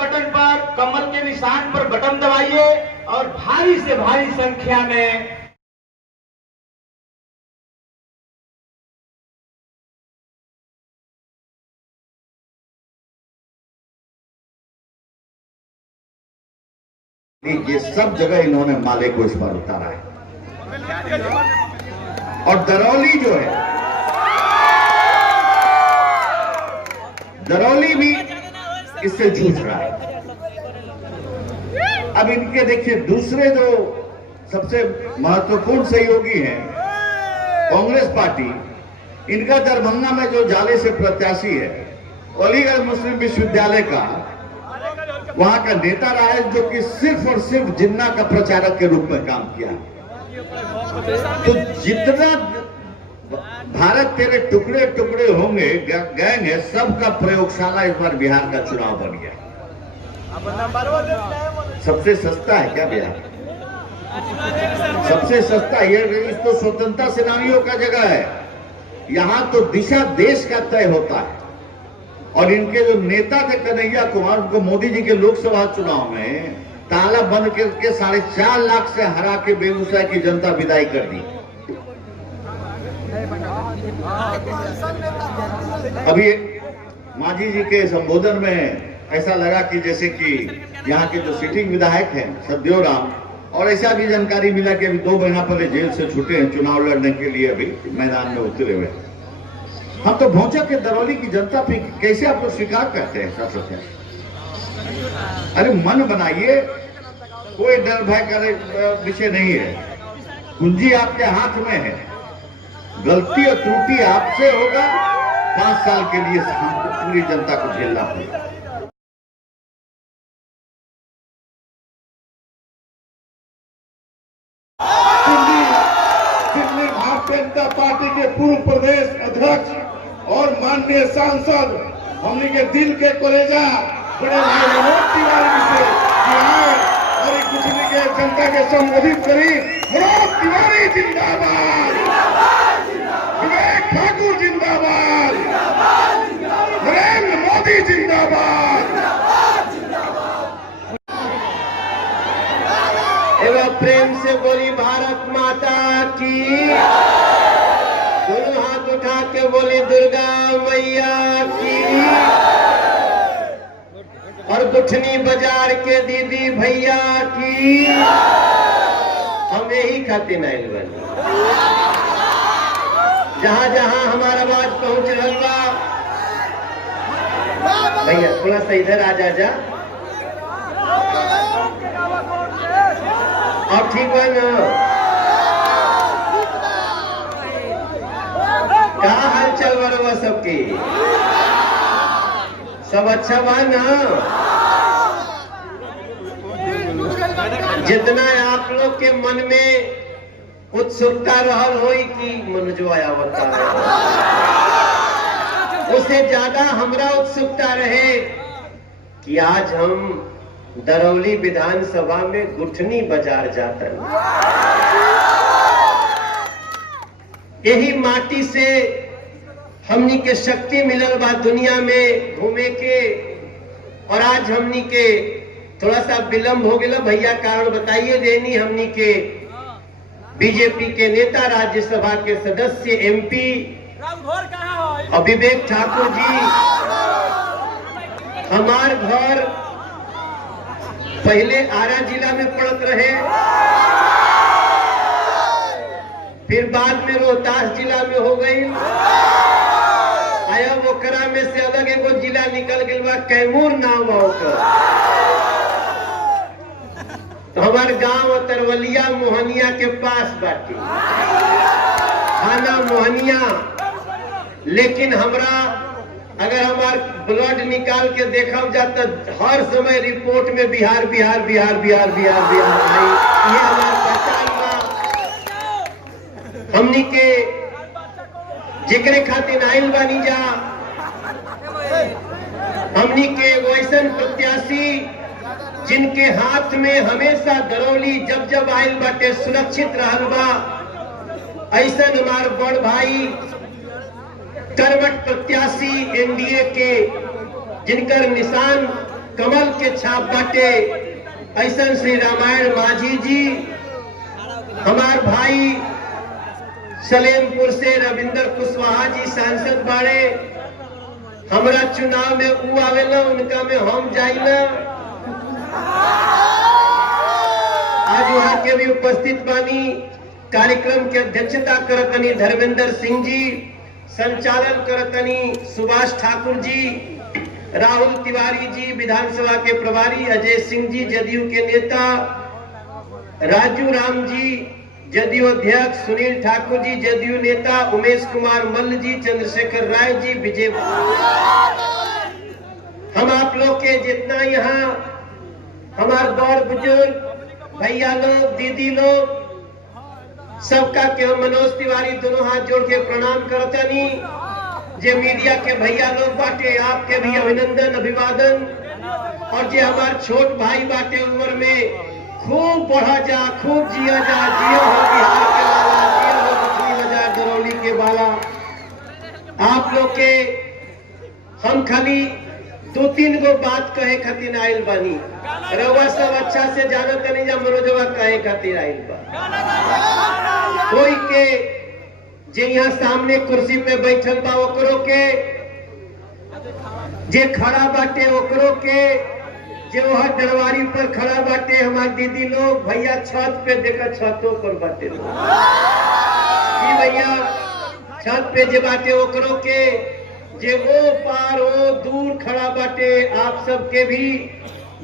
Button पर, कमल के निशान पर बटन दबाइए और भारी से भारी संख्या में ये सब जगह इन्होंने माले को इस पर उतारा है। और दरौली जो है, दरौली भी इससे जूझ रहा है। अब इनके देखिए दूसरे जो सबसे महत्वपूर्ण सहयोगी हैं कांग्रेस पार्टी, इनका दरभंगा में जो जाले से प्रत्याशी है अलीगढ़ मुस्लिम विश्वविद्यालय का, वहां का नेता रहा है, जो कि सिर्फ और सिर्फ जिन्ना का प्रचारक के रूप में काम किया। तो जितना भारत तेरे टुकड़े टुकड़े होंगे गैंग है, सबका प्रयोगशाला इस बार बिहार का चुनाव बन गया। सबसे सस्ता है क्या बिहार? सबसे सस्ता ये तो स्वतंत्रता सेनानियों का जगह है। यहां तो दिशा देश का तय होता है। और इनके जो नेता थे कन्हैया कुमार, उनको मोदी जी के लोकसभा चुनाव में ताला बंद करके 4.5 लाख से हरा के बेगूसराय की जनता विदाई कर दी। अभी मांझी जी के संबोधन में ऐसा लगा कि जैसे कि यहाँ के जो सिटिंग विधायक हैं सददेव राम, और ऐसा भी जानकारी मिला कि अभी 2 महीना पहले जेल से छूटे हैं, चुनाव लड़ने के लिए अभी मैदान में उतरे हुए। हम तो भौचक के दरौली की जनता पे कैसे आप लोग स्वीकार करते हैं? सबसे अरे मन बनाइए, कोई डर भय का विषय नहीं है। कुंजी आपके हाथ में है। गलती और त्रुटि आपसे होगा, 5 साल के लिए हमको पूरी जनता को झेलना पड़ेगा। दिल्ली भारतीय जनता पार्टी के पूर्व प्रदेश अध्यक्ष और माननीय सांसद, हमने के दिल के कलेजा बड़े भाई मनोज तिवारी से आए और एक दूसरे के जनता के संबोधित करी। मनोज तिवारी जिंदाबाद, विवेक ठाकुर जिंदाबाद, नरेंद्र मोदी जिंदाबाद। एवं प्रेम से बोली भारत माता की। दोनों हाथ उठा के बोली दुर्गा मैया की। और गुठनी बाजार के दीदी भैया की। हम यही खातिर नहीं बनी, जहां जहां हमारा आवाज पहुंच रहा बा। भैया थोड़ा सा इधर आ जा। अब ठीक बा ना? क्या हाल चल बा सबकी? सब अच्छा बा ना? जितना आप लोग के मन में उत्सुकता रहल होई कि मनोजवा आवता है, उससे ज्यादा हमरा उत्सुकता रहे कि आज हम दरौली विधानसभा में गुठनी बाजार जाता है। यही माटी से हमनी के शक्ति मिलल बा दुनिया में घूमे के। और आज हमनी के थोड़ा सा विलंब हो गया भैया, कारण बताइए देनी। हमनी के बीजेपी के नेता, राज्यसभा के सदस्य, एमपी और विवेक ठाकुर जी, हमार घर पहले आरा जिला में पड़त रहे, फिर बाद में रोहतास जिला में हो गई। आया ओकरा में से अलग एगो जिला निकल गया बा, कैमूर नाम होकर। तो हमारे गांव तरवलिया मोहनिया के पास बाटी, थाना मोहनिया। लेकिन हमरा अगर हमार ब्लड निकाल के देखा जाता, हर समय रिपोर्ट में बिहार बिहार बिहार बिहार बिहार बिहार आई। ये हमारा पहचान बा। हमनी के जिक्र खातिर आइल बानी जा। हमनी के वैसन प्रत्याशी जिनके हाथ में हमेशा दरौली जब जब आइल बाटे सुरक्षित रहल बा। ऐसन हमार बड़ भाई करवट प्रत्याशी एनडीए के, जिनकर निशान कमल के छाप बाटे ऐसा श्री रामायण माझी जी हमार भाई सलेमपुर से रविंदर कुशवाहा जी सांसद बाड़े। हमरा चुनाव में ऊ आवेला उनका में हम जाइला। आज वहां के भी उपस्थित बानी। कार्यक्रम की अध्यक्षता करतनी धर्मेंद्र सिंह जी, संचालन करतनी सुभाष ठाकुर जी, राहुल तिवारी जी विधानसभा के प्रभारी, अजय सिंह जी जदयू के नेता, राजू राम जी जदयू अध्यक्ष, सुनील ठाकुर जी जदयू नेता, उमेश कुमार मल्ल जी, चंद्रशेखर राय जी, विजय। हम आप लोग के जितना यहाँ हमारे बड़ बुजुर्ग भैया लोग, दीदी लोग, सबका के हम मनोज तिवारी दोनों हाथ जोड़ के प्रणाम करतनी। जे मीडिया के भैया लोग बाटे आपके भी अभिनंदन अभिवादन। और जे हमारे छोट भाई बाटे उम्र में खूब बढ़ा जा, खूब जिया जा, जिया हो बिहार के लाला, जिया हो मछली बाजार दरौली के बाला। आप लोग के हम खाली 2-3 गो बात कहे खातिर आयल बानी। रउआ सब अच्छा से जानत नहीं जा मनोजवा कहे खातिर आयल बा। कोई के जे यहाँ सामने कुर्सी पे बैठल बा ओकरो के, जे खड़ा बाटे ओकरो के, जे वह दरबारी पर खड़ा बाटे हमार दीदी लोग, भैया छत पे देखा छतों पर बाटे जी भैया छत पे जे बाटे ओकरो के, जे वो पार वो दूर खड़ा बाटे आप सबके भी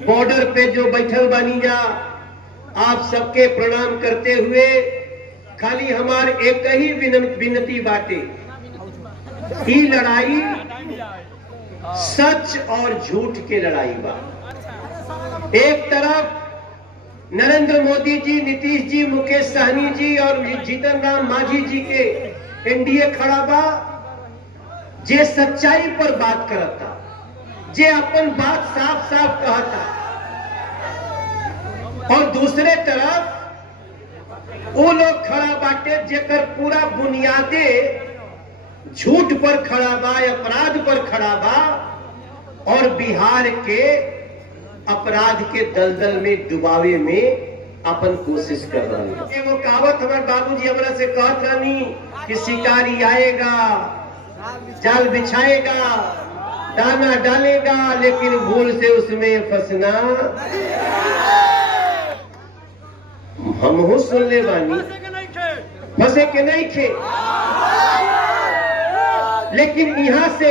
बॉर्डर पे जो बैठल बानी जा, आप सबके प्रणाम करते हुए खाली हमार एक ही विनती बाटे। ये लड़ाई सच और झूठ के लड़ाई बा। एक तरफ नरेंद्र मोदी जी, नीतीश जी, मुकेश सहनी जी और जीतन राम मांझी जी के एनडीए खड़ा बा, जे सच्चाई पर बात करता, जे अपन बात साफ साफ कहता। और दूसरे तरफ वो लोग खड़ा बाटे जेकर पूरा बुनियादे झूठ पर खड़ा बा, अपराध पर खड़ा बा और बिहार के अपराध के दलदल में डुबावे में अपन कोशिश कर रहा है। वो कहावत हमारे बाबूजी हमरा से कहत रहनी कि शिकारी आएगा, जाल बिछाएगा, दाना डालेगा, लेकिन भूल से उसमें फंसना। हम सुन ले बानी फंसे के नहीं थे, लेकिन यहाँ से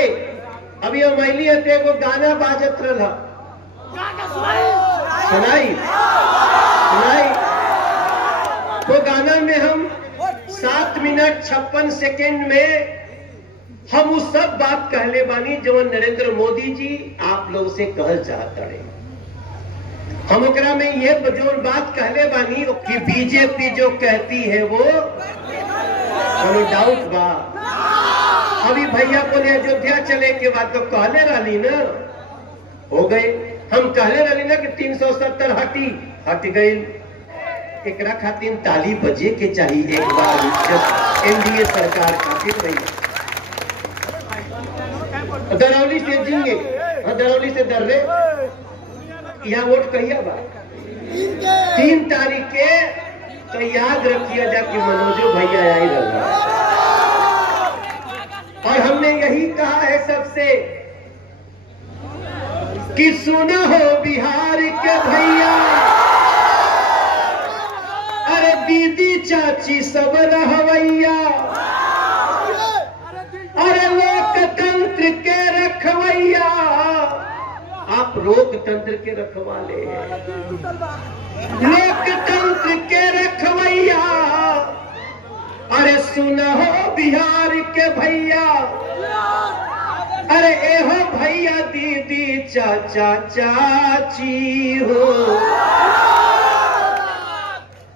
अभी मैली हते को गाना बाजत रहा, सुनाई तो गाना में हम 7 मिनट 56 सेकेंड में हम उस सब बात कहले बानी जो नरेंद्र मोदी जी आप लोग से कहल चाहता रहे। हम ओकरा में ये जो बात कहले बानी कि बीजेपी जो कहती है वो डाउट बा। अभी भैया बोले अयोध्या चले के बाद तो कहले रही ना, हो गए। हम कहले रही ना कि 370 हट गए। एकरा खातिर ताली बजे के चाहिए एक बार एनडीए सरकार खातिर भैया। दरौली से जिंगे, दरौली से दर रहे यहाँ वोट कहिया बा 3 तारीख के, तो याद रखिए जा कि मनोजो भैया आई रहा। और हमने यही कहा है सबसे कि सुना हो बिहार के भैया, अरे दीदी चाची सब रहवैया, अरे लोकतंत्र के रखवैया। आप लोकतंत्र के रखवाले, लोकतंत्र के रखवैया, अरे सुना हो बिहार के भैया, अरे एहो भैया दीदी चाचा चाची हो,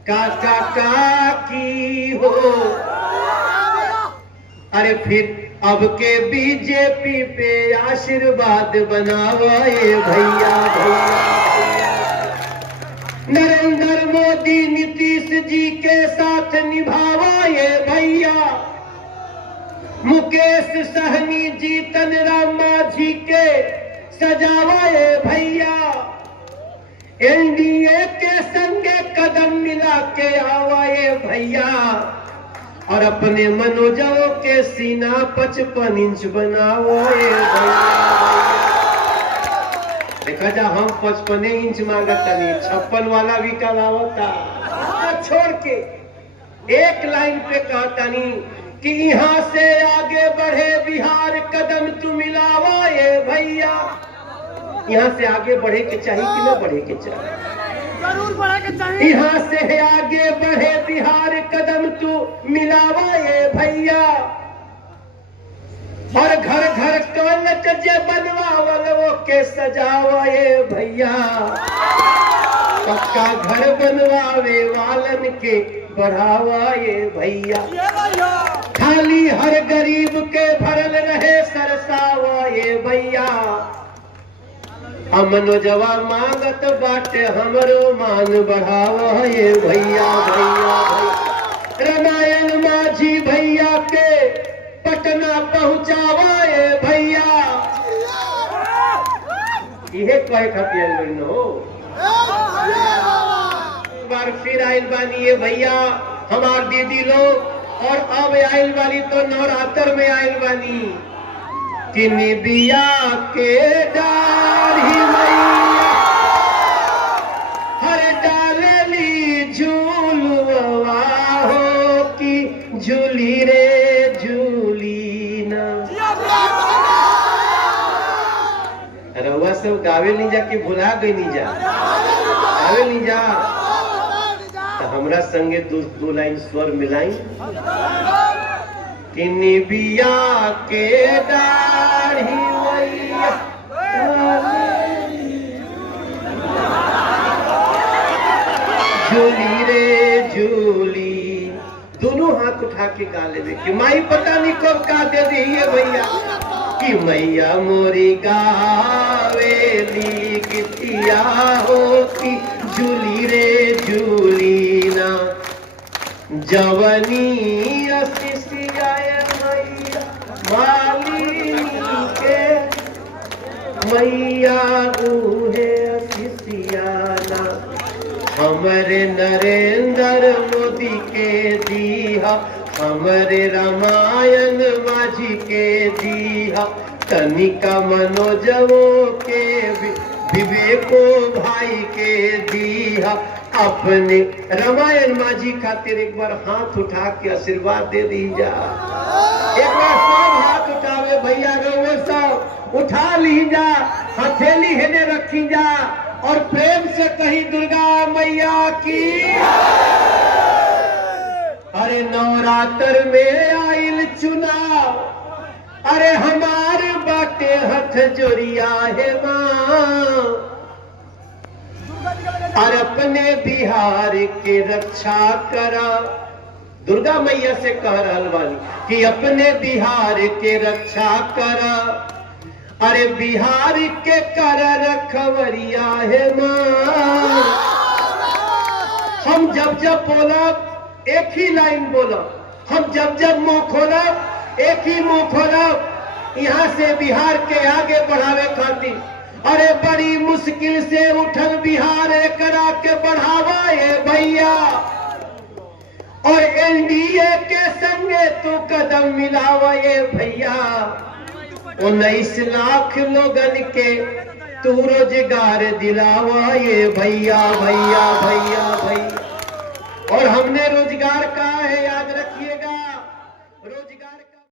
काका काकी हो। अरे फिर अब के बीजेपी पे आशीर्वाद बनावाए भैया भैया। नरेंद्र मोदी नीतीश जी के साथ निभावाए भैया। मुकेश सहनी जीतन राम मांझी के सजावा ये भैया, एनडीए के संगे कदम मिला के आवा ये भैया, और अपने मनोजों के सीना 55 इंच बनाओ ये भैया। देखा जा हम 55 इंच मांगत नहीं, 56 वाला भी करावता। छोड़ के एक लाइन पे कहता नहीं कि यहाँ से आगे बढ़े बिहार, कदम तू मिलावा ये भैया। यहाँ से आगे बढ़े के चाहिए कि न बढ़े के चाहिए? जरूर बढ़े के चाहिए। यहाँ से आगे बढ़े बिहार, कदम तू मिलावा ये भैया, और घर घर कलक जे बनवावल वो के सजावा ये भैया। पक्का घर बनवावे वालन के बढ़ावा ये भैया, खाली हर गरीब के भरल रहे सरसावा ये भैया। मनोजवा मांगत बाटे हमरो मान बढ़ावा ये भैया भैया भैया। रामायण माझी भैया के पटना पहुंचावा ये भैया। इहे कहे खातिर हो बार फिर आइल बानी ये भैया हमार दीदी लोग, और अब आइल वाली तो नवरात्र में आइल बानी कि निबिया के डाढ़ी मैया हर डालली झूलवा हो कि झूली रे झूली ना। रउआ सब गावे नहीं जा कि भुला गई नहीं जा? गावे नहीं जा तो हमरा संगे दो लाइन स्वर मिलाई कि निबिया के दाढ़ी मैया झूली रे झूली। दोनों हाथ उठा के गा ले कि माई पता नहीं कब का दे दी है भैया, कि मैया मोरी गावेली गिटिया हो कि झूली रे झूली ना। जवनी असिसियाए मैया मालिनी के, मैया उहे असिसियाना। हमरे नरेंद्र मोदी के दीहा, हमरे रामायण माझी के दीहा, तनिका मनोजवो के विवेको भाई के दीहा। अपने रामायण माझी खातिर एक बार हाथ उठा के आशीर्वाद दे दी जा। एक बार सब हाथ उठावे भैया, रोवे सब उठा ली जा, हथेली हेने रखी जा, और प्रेम से कही दुर्गा मैया की। अरे नवरात्र में आइल चुनाव, अरे हमार बाटे हथ जोड़िया है माँ, और अपने बिहार के रक्षा करा। दुर्गा मैया से कह रहल बानी कि अपने बिहार के रक्षा करा, अरे बिहार के कर रखवरिया है माँ। हम जब जब बोलब एक ही लाइन बोलब, हम जब जब मुंह खोलब एक ही मुंह खोलब, यहाँ से बिहार के आगे बढ़ावे खातिर। अरे बड़ी मुश्किल से उठल बिहार करा के बढ़ावा ये भैया, और एनडीए के संगे तू कदम मिलावा ये भैया। 19 लाख लोगन के तू रोजगार दिलावा ये भैया भैया भैया भैया। और हमने रोजगार कहा है, याद रख